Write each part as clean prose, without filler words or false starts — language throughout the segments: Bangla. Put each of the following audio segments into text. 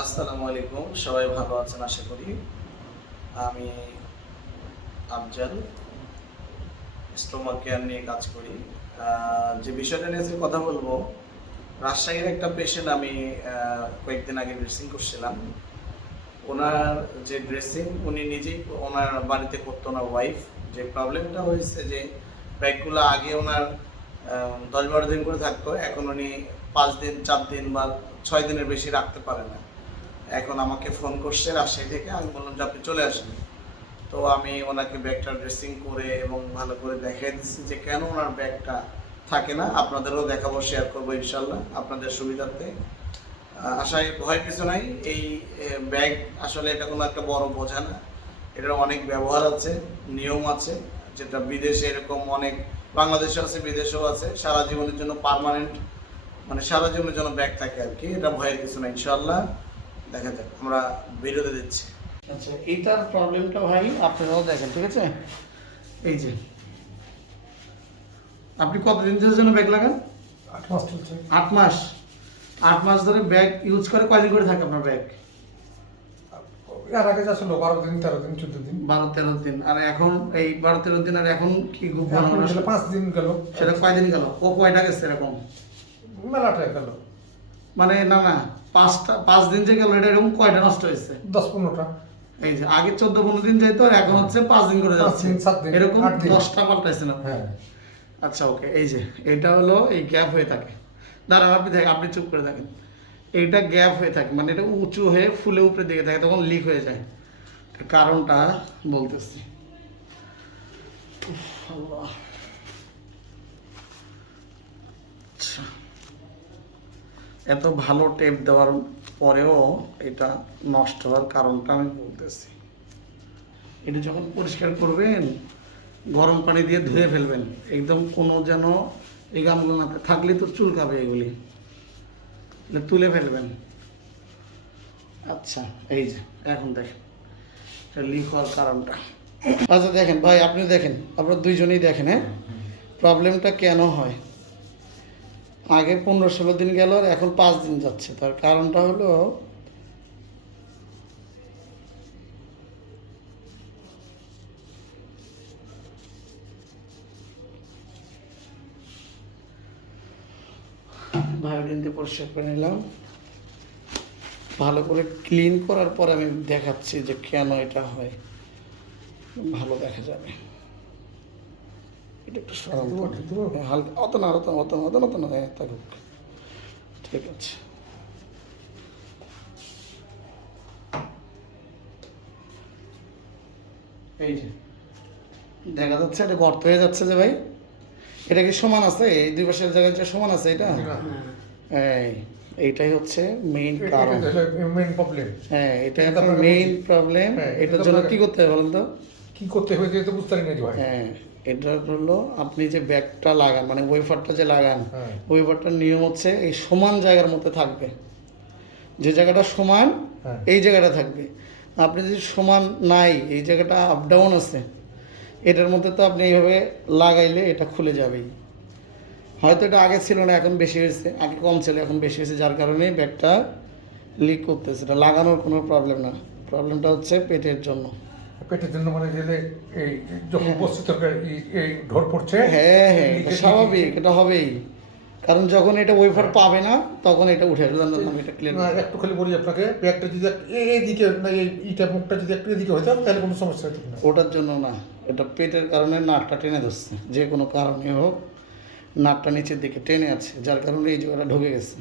আসসালামু আলাইকুম, সবাই ভালো আছেন আশা করি। আমি আফজাল, স্টোমাক কেয়ার নিয়ে কাজ করি। যে বিষয়টা নিয়ে আজকে কথা বলবো, রাজশাহীর একটা পেশেন্ট আমি কয়েকদিন আগে ড্রেসিং করছিলাম। ওনার যে ড্রেসিং উনি নিজেই ওনার বাড়িতে করতো, ওনার ওয়াইফ। যে প্রবলেমটা হয়েছে যে ব্যাগগুলো আগে ওনার 10-12 দিন করে থাকতো, এখন উনি 5 দিন 4 দিন বা 6 দিনের বেশি রাখতে পারে না। এখন আমাকে ফোন করছে রাজশাহী থেকে, আমি বললাম যে আপনি চলে আসেন। তো আমি ওনাকে ব্যাগটা ড্রেসিং করে এবং ভালো করে দেখিয়ে দিচ্ছি যে কেন ওনার ব্যাগটা থাকে না। আপনাদেরও দেখাবো, শেয়ার করবো ইনশাল্লাহ আপনাদের সুবিধার্থে। আশায় ভয় কিছু নাই। এই ব্যাগ আসলে এটা কোনো একটা বড় বোঝা না। এটার অনেক ব্যবহার আছে, নিয়ম আছে, যেটা বিদেশে এরকম অনেক, বাংলাদেশে আছে, বিদেশেও আছে। সারা জীবনের জন্য পার্মানেন্ট, মানে সারা জীবনের জন্য ব্যাগ থাকে আর কি। এটা ভয়ের কিছু না ইনশাল্লাহ। দেখা যাক, আমরা ভিডিওতে দিচ্ছি। আচ্ছা, এইটার প্রবলেমটা ভাই আপনারাও দেখেন, ঠিক আছে? এই যে আপনি কতদিন ধরে জন্য ব্যাগ লাগান? 8 মাস চলছে। 8 মাস। 8 মাস ধরে ব্যাগ ইউজ করে কয়দিন করে থাকে আপনার ব্যাগ? এর আগে যা ছিল 12 দিন 13 দিন 14 দিন 12-13 দিন। আর এখন এই 12-13 দিন, আর এখন কি খুব ভালো এখন আসলে 5 দিন গেল। সেটা কয়দিন গেল? ও কয়টা গেছে এরকম? মেলাটা গেল মানে না না, 5 দিন যে গেল, এটা এরকম কয়টা নষ্ট হয়েছে? 10-15টা। এই যে আগে 14-15 দিন যাইতো, আর এখন হচ্ছে 5 দিন করে 5 যাচ্ছে। দিন 7 দিন এরকম 8 দিন। 10টা পাল্টাইছে না? হ্যাঁ, আচ্ছা, ওকে। এই যে এটা হলো এই গ্যাপ হয়ে থাকে। দাঁড়ান, আপনি থাকেন, আপনি চুপ করে থাকেন। এইটা গ্যাপ হয়ে থাকে, মানে এটা উঁচু হয়ে ফুলে উপরের দিকে থাকে, তখন লিক হয়ে যায়। কারণটা বলতেছি। আল্লাহ। আচ্ছা, এত ভালো টেপ দেওয়ার পরেও এটা নষ্ট হওয়ার কারণটা আমি বলতেছি। এটা যখন পরিষ্কার করবেন, গরম পানি দিয়ে ধুয়ে ফেলবেন একদম, কোনো যেন এই গামগুলো না থাকলে তো চুলকাবে এগুলি, এটা তুলে ফেলবেন। আচ্ছা, এই যে এখন দেখেন এটা লিক হওয়ার কারণটা। আচ্ছা দেখেন ভাই, আপনি দেখেন, আপনারা দুইজনেই দেখেন। হ্যাঁ, প্রবলেমটা কেন হয়? আগে 15-16 দিন গেল, আর এখন 5 দিন যাচ্ছে। তার কারণটা হলো ভায়োলিন দিয়ে পরিষ্কার করে নিলাম, ভালো করে ক্লিন করার পর আমি দেখাচ্ছি যে কেন এটা হয়, ভালো দেখা যাবে। এটা একটু সরান তো। হালকা, অত না, অত অত অত অত না, হ্যাঁ থাকুক, ঠিক আছে। এই যে দেখা যাচ্ছে এটা গর্ত হয়ে যাচ্ছে যে ভাই, এটা কি সমান আছে? এই দুই পাশের জায়গায় যে সমান আছে এটা, এইটাই হচ্ছে মেইন কারণ। Main problem. হ্যাঁ, এটা একটা মেইন প্রবলেম। এটার জন্য কি করতে হবে বলেন তো? কি করতে হয় যে তো বুঝতে পারি না ভাই। হ্যাঁ, এটা হলো আপনি যে ব্যাগটা লাগান, মানে ওয়েফারটা যে লাগান, হ্যাঁ। ওয়েফারটার নিয়ম হচ্ছে এই সমান জায়গার মধ্যে থাকবে। যে জায়গাটা সমান, হ্যাঁ। এই জায়গাটা থাকবে। আপনি যদি সমান নাই, এই জায়গাটা আপ ডাউন আছে, এটার মধ্যে তো আপনি এইভাবে লাগাইলে এটা খুলে যাবেই। হয়তো এটা আগে ছিল না, এখন বেশি হয়েছে, আগে কম ছিল এখন বেশি হয়েছে, যার কারণে ব্যাগটা লিক করতেছে। এটা লাগানোর কোনো প্রবলেম না, প্রবলেমটা হচ্ছে পেটের জন্য। পেটের জন্য মানে গেলে এই যখন বসছে তরকারি এই ঢোর পড়ছে। হ্যাঁ হ্যাঁ, এটা স্বাভাবিক, এটা হবেই। কারণ যখন এটা ওয়েফার পাবে না, তখন এটা উঠে আসবে। আমি এটা ক্লিয়ার না, একটু খালি বলি আপনাকে, ব্যাগটা যদি এইদিকে না এইটা মুখটা যদি একটু এদিকে হতো তাহলে কোনো সমস্যা হতো না। ওটার জন্য না, এটা পেটের কারণে নাকটা টেনে ধরছে, যে কোনো কারণে হোক নাকটা নিচের দিকে টেনে আছে, যার কারণে এই জায়গাটা ঢুকে গেছে,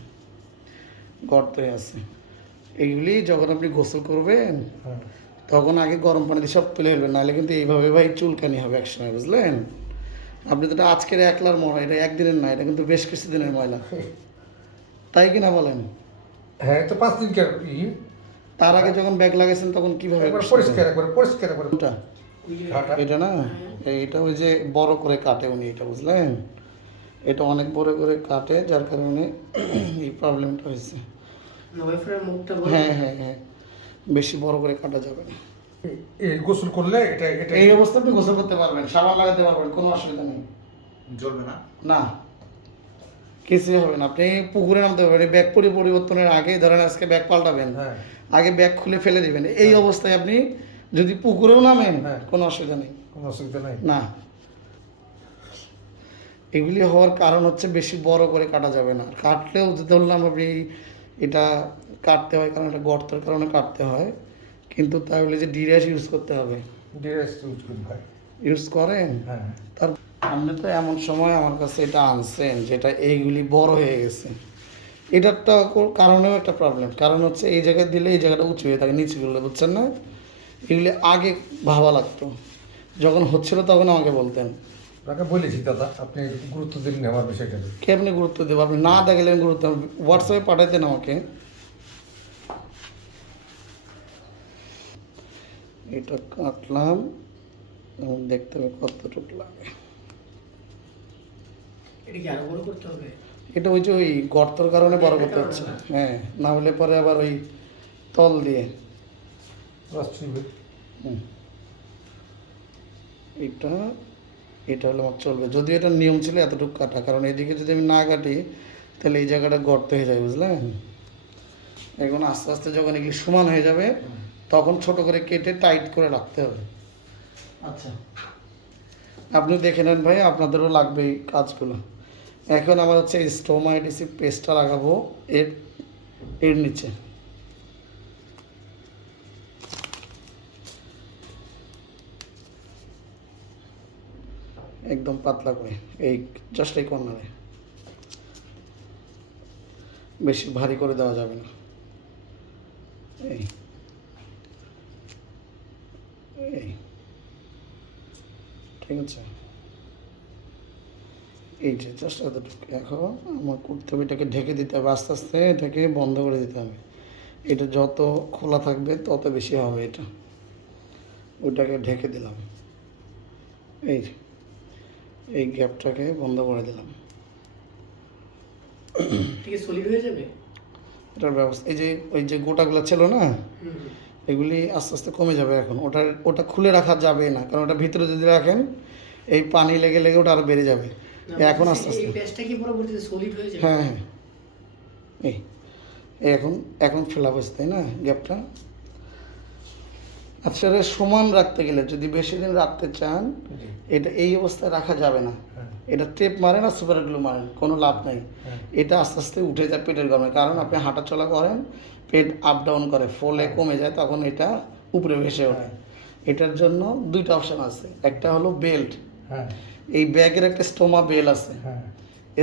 গর্ত হয়ে আছে। এইগুলি যখন আপনি গোসল করবেন, হ্যাঁ। তখন আগে গরম পানি দিয়ে সব তুলে ফেলবেন, নাহলে কিন্তু এইভাবে ভাই চুলকানি হবে একসময়, বুঝলেন? আপনি তো এটা আজকের একলার ময়লা, এটা একদিনের না, এটা কিন্তু বেশ কিছু দিনের ময়লা, তাই কি না বলেন? হ্যাঁ, তো 5 দিন কেন তার আগে যখন ব্যাগ লাগাইছেন তখন কিভাবে একবার করছিলেন? পরিষ্কার একবার কোনটা? এটা না, এইটা ওই যে বড় করে কাটে উনি, এটা বুঝলেন? এটা অনেক বড় করে কাটে, যার কারণে এই প্রবলেমটা হয়েছে। হ্যাঁ হ্যাঁ হ্যাঁ, বেশি বড় করে কাটা যাবে না। এই গোসল করলে এটা এটা এই অবস্থা আপনি গোসল করতে পারবেন, সাবান লাগাতে পারবেন, কোনো অসুবিধা নেই। জ্বলবে না? না, কিছুই হবে না। আপনি পুকুরে নামতে পারবেন, ব্যাগ পরিবর্তনের আগে ধরেন আজকে ব্যাগ পাল্টাবেন, হ্যাঁ আগে ব্যাগ খুলে ফেলে দিবেন। এই অবস্থায় আপনি যদি পুকুরেও নামেন হ্যাঁ। কোনো অসুবিধা নেই। কোনো অসুবিধা নাই। না, এগুলি হওয়ার কারণ হচ্ছে বেশি বড় করে কাটা যাবে না। কাটলেও যে ধরলাম আপনি এটা কাটতে হয়, কারণ এটা গর্তের কারণে কাটতে হয়, কিন্তু তাহলে যে ডিরাস ইউজ করতে হবে। ডিএস ইউজ করি ভাই। ইউজ করেন? হ্যাঁ তার আপনি তো এমন সময় আমার কাছে এটা আনছেন যেটা এইগুলি বড় হয়ে গেছে। এটারটা কারণেও একটা প্রবলেম, কারণ হচ্ছে এই জায়গায় দিলে এই জায়গাটা উঁচু হয়ে থাকে, নিচে করলে, বুঝছেন না? এগুলি আগে ভাবা লাগতো, যখন হচ্ছিল তখন আমাকে বলতেন। তাকে বলেছি দাদা, আপনি একটু গুরুত্ব দিন আমার বিষয়টাকে। কে আপনি গুরুত্ব দেবো? আপনি না দেখলেন গুরুত্ব, হোয়াটসঅ্যাপে পাঠাইতেন আমাকে। এটা কাটলাম, এখন দেখতে হবে কতটুকু লাগে। এটা কি আরো বড় করতে হবে? এটা ওই যে ওই গর্তর কারণে বড় করতে হচ্ছে। হ্যাঁ, না হলে পরে আবার ওই তল দিয়ে। আসছিবে হুম। এটা এটা হলে আমার চলবে, যদি এটা নিয়ম ছিল এতটুকু কাটা, কারণ এদিকে যদি আমি না কাটি তাহলে এই জায়গাটা গর্ত হয়ে যায়, বুঝলেন? এখন আস্তে আস্তে যখন এগুলি সমান হয়ে যাবে তখন ছোট করে কেটে টাইট করে রাখতে হবে। আচ্ছা, আপনি দেখে নেন ভাই, আপনাদেরও লাগবে এই কাজগুলো। এখন আমার হচ্ছে স্টোমাইটিসি পেস্টটা লাগাবো এর এর নিচে। একদম পাতলা করে, এই জাস্ট এই কর্নারে, বেশি ভারী করে দেওয়া যাবে না। এই এই ঠিক আছে, এই যে জাস্ট এতটুকু। এখন আমার করতে হবে, এটাকে ঢেকে দিতে হবে, আস্তে আস্তে এটাকে বন্ধ করে দিতে হবে। এটা যত খোলা থাকবে তত বেশি হবে এটা। ওইটাকে ঢেকে দিলাম, এই যে, এই গ্যাপটাকে বন্ধ করে দিলাম। ঠিক আছে, সলিড হয়ে যাবে। এটার ব্যবস্থা, এই যে ওই যে গোটাগুলো ছিল না, হুম। এগুলি আস্তে আস্তে কমে যাবে। এখন ওটা খুলে রাখা যাবে না, কারণ ওটা ভিতরে যদি রাখেন এই পানি লেগে লেগে ওটা আরও বেড়ে যাবে। এখন আস্তে আস্তে, এই পেস্টটা কি পরবর্তীতে সলিড হয়ে যাবে? হ্যাঁ হ্যাঁ, এই এই এখন এখন ফেলা বসে, তাই না গ্যাপটা? আচ্ছা, এটা সমান রাখতে গেলে যদি বেশি দিন রাখতে চান, জি। এটা এই অবস্থায় রাখা যাবে না। হ্যাঁ এটা টেপ মারেন আর সুপার গ্লু মারেন, কোনো লাভ নেই। হ্যাঁ এটা আস্তে আস্তে উঠে যায় পেটের গরমে, কারণ আপনি হাঁটা চলা করেন, পেট আপ ডাউন করে, ফলে কমে যায়, তখন এটা উপরে ভেসে ওঠে। এটার জন্য দুইটা অপশান আছে, একটা হলো বেল্ট। হ্যাঁ এই ব্যাগের একটা স্টোমা বেল আছে, হ্যাঁ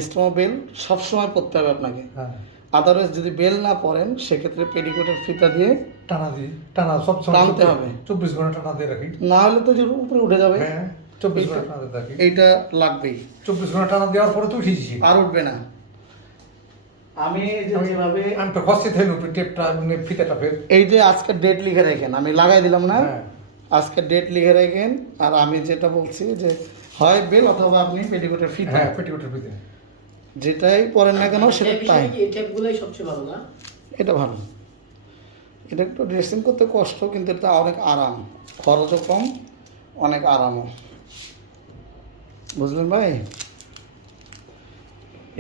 স্টোমা বেল সবসময় পরতে হবে আপনাকে। হ্যাঁ। আদারওয়াইজ যদি বেল না পরেন সেক্ষেত্রে পেটিকোটের ফিতা দিয়ে টানা দিই, টানা সব টানতে হবে। 24 ঘন্টা টানা দিয়ে রাখি। না হলে তো যে উপরে উঠে যাবে। হ্যাঁ 24 ঘন্টা টানা দিয়ে রাখি। এইটা লাগবেই, 24 ঘন্টা টানা দেওয়ার পরে তো উঠেছি। আর উঠবে না। আমি যেভাবে আমি তো খসে থাকি উপরে টেপটা মানে ফিতাটা ফের। এই যে আজকের ডেট লিখে রাখেন, আমি লাগাই দিলাম না, হ্যাঁ আজকের ডেট লিখে রাখেন। আর আমি যেটা বলছি যে হয় বেল অথবা আপনি পেটিকোটের ফিতা, হ্যাঁ পেটিকোটের ফিতে। যেটাই পরেন না কেন সেটা টাই। এই ট্যাপগুলোই সবচেয়ে ভালো না? এটা ভালো, এটা একটু ড্রেসিং করতে কষ্ট, কিন্তু এটা অনেক আরাম, খরচও কম, অনেক আরামও, বুঝলেন ভাই?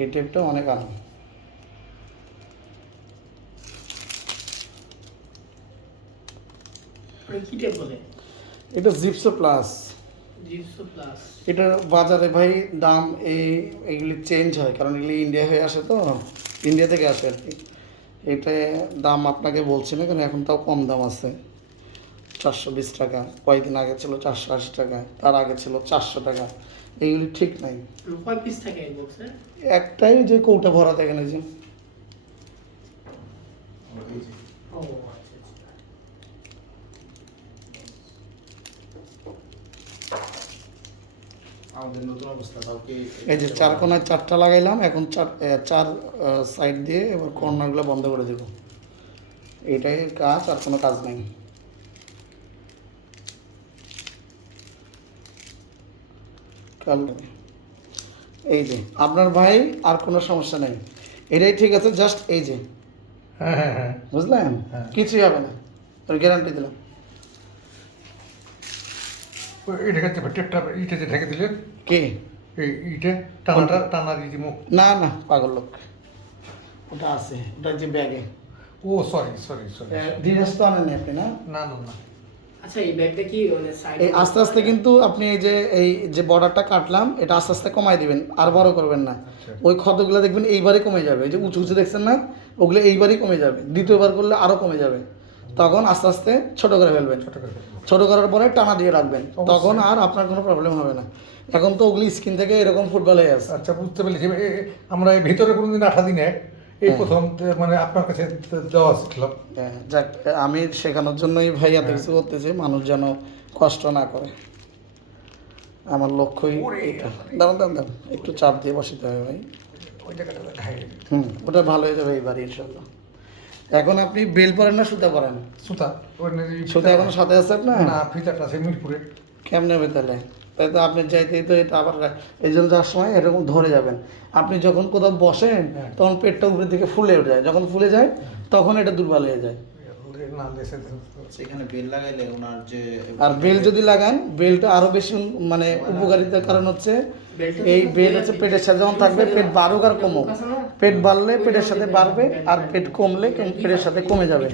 এই টেপটা অনেক আরাম। মানে কি ট্যাপ বলে? এটা জিপসো প্লাস। জিপসো প্লাস। এটা বাজারে ভাই দাম এইগুলি চেঞ্জ হয়, কারণ এগুলি ইন্ডিয়া হয়ে আসে, তো ইন্ডিয়া থেকে আসে আর কি। এটা দাম আপনাকে বলছি না, কারণ এখন তাও কম দাম আছে, 420 টাকা। কয়েকদিন আগে ছিল 480 টাকা, তার আগে ছিল 400 টাকা। এইগুলি ঠিক নাই। কয় পিস থাকে এই বক্সে? একটাই যে কৌটা ভরা থাকে না, যে ও আচ্ছা আচ্ছা। আমাদের নতুন অবস্থা কাউকে এই যে চার কোনায় 4টা লাগাইলাম, এখন চার সাইড দিয়ে এবার কর্নারগুলো বন্ধ করে দেব। এটাই কাজ, আর কোনো কাজ নেই। এই যে আপনার ভাই, আর কোনো সমস্যা নেই, এটাই ঠিক আছে। জাস্ট এই যে, হ্যাঁ হ্যাঁ হ্যাঁ। বুঝলেন? হ্যাঁ। কিছুই হবে না, তোর গ্যারান্টি দিলাম। এই ঢেকে টেপটা ইটা যে ঢেকে দিলে কে এই ইটে টানার এই যে মুখ। না না পাগল লোক, ওটা আছে, ওটা যে ব্যাগে। ও সরি। ডিটেলস তো আনেননি আপনি না? না। আচ্ছা এই ব্যাগটা কি মানে সাইড এই আস্তে আস্তে কিন্তু আপনি এই যে বর্ডারটা কাটলাম, এটা আস্তে আস্তে কমাই দিবেন, আর বড় করবেন না। আচ্ছা। ওই ক্ষতগুলো দেখবেন এইবারই কমে যাবে, এই যে উঁচু উঁচু দেখছেন না, ওগুলো এইবারই কমে যাবে, দ্বিতীয়বার করলে আরও কমে যাবে। তখন আস্তে আস্তে ছোট করে ফেলবেন, ছোট করে ফেলবো। ছোট করার পরে টানা দিয়ে রাখবেন, অবশ্যই। তখন আর আপনার কোনো প্রবলেম হবে না। এখন তো ওগুলি স্কিন থেকে এরকম ফুটবল হয়ে আছে। আচ্ছা বুঝতে পেরেছি। আমরা এই ভিতরে কোনোদিন 8 দিনে এই হ্যাঁ। প্রথম মানে আপনার কাছে দেওয়া শিখলাম। হ্যাঁ, যাক, আমি শেখানোর জন্যই ভাই এত কিছু করতেছি, মানুষ যেন কষ্ট না করে, আমার লক্ষ্যই এটা। দাঁড়ান, একটু চাপ দিয়ে বসাতে হবে ভাই। ওই জায়গাটা ঘাই ওটা ভালো হয়ে যাবে এইবার ইনশাল্লাহ। এখন আপনি বেল পরেন না সুতা পরেন? সুতা সুতা এখন সাথে আছে না? না ফিতাটা আছে মিরপুরে। কেমনে হবে তাহলে? তাই তো আপনি যাইতেই তো এটা আবার এই জন্য যাওয়ার সময় এরকম ধরে যাবেন। আপনি যখন কোথাও বসেন হ্যাঁ। তখন পেটটা উপরের দিকে ফুলে উঠে যায়, যখন ফুলে যায় তখন এটা দুর্বল হয়ে যায়। না দেশে সেখানে বেল লাগাইলে ওনার যে আর বেল যদি লাগান, বেলটা আরো বেশি মানে উপকারিতার কারণ হচ্ছে এই বেল হচ্ছে পেটের সাথে যখন থাকবে, পেট বাড়ুক আর কমুক, পেট বাড়লে পেটের সাথে বাড়বে, আর পেট কমলে পেটের সাথে কমে যাবে,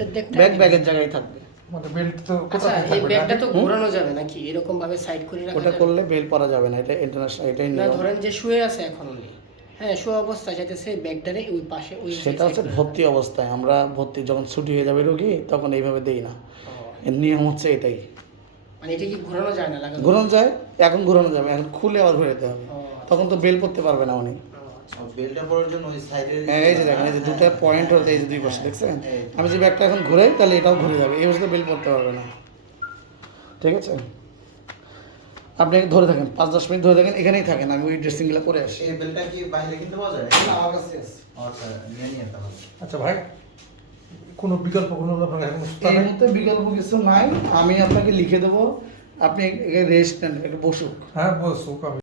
ব্যাগের জায়গায় থাকবে। মানে বেল্ট তো আচ্ছা কোথায় এই থাকবে ব্যাগটা না? তো ঘোরানো যাবে নাকি এরকম ভাবে সাইড করে রাখা ওটা যাবে? করলে বেল পরা যাবে না, এটা ইন্টারন্যাশনাল, এটাই না নিয়ম। ধরেন যে শুয়ে আছে এখন উনি, হ্যাঁ শোয়া অবস্থায় যাইতেছে ব্যাগটারে ওই পাশে ওই সেটা হচ্ছে side করে ভর্তি অবস্থায়, আমরা ভর্তি যখন ছুটি হয়ে যাবে রোগী তখন এইভাবে দেই না, রাখা। এর নিয়ম হচ্ছে এটাই। মানে এটা কি ঘোরানো যায় না লাগানো? ঘোরানো যায়, এখন ঘোরানো যাবে, এখন খুলে আবার ঘুরাতে হবে, তখন তো বেল পড়তে পারবে না উনি। বেলটা পরার জন্য ওই সাইডে হ্যাঁ, এই যে দেখেন, এই যে দুটো পয়েন্ট হচ্ছে, এই যে দুই পাশে দেখছেন, আমি যে ব্যাগটা এখন ঘুরাই তাহলে এটাও ঘুরে যাবে, এই অবস্থায় বেল পড়তে পারবে না। ঠিক আছে, আপনি ধরে থাকেন, 5-10 মিনিট ধরে থাকেন, এখানেই থাকেন, আমি ওই ড্রেসিংগুলো করে আসি। এই বেলটা কি বাইরে কিনতে পাওয়া যায়? আমার কাছে আছে। আচ্ছা নিয়ে তাহলে। আচ্ছা ভাই, কোনো বিকল্প কোনো আপনার কাছে কোনো সুতা এই নেই? মুহূর্তে বিকল্প কিছু নাই, আমি আপনাকে লিখে দেবো, আপনি রেস্ট নেন, একটু বসুক। হ্যাঁ বসুক আমি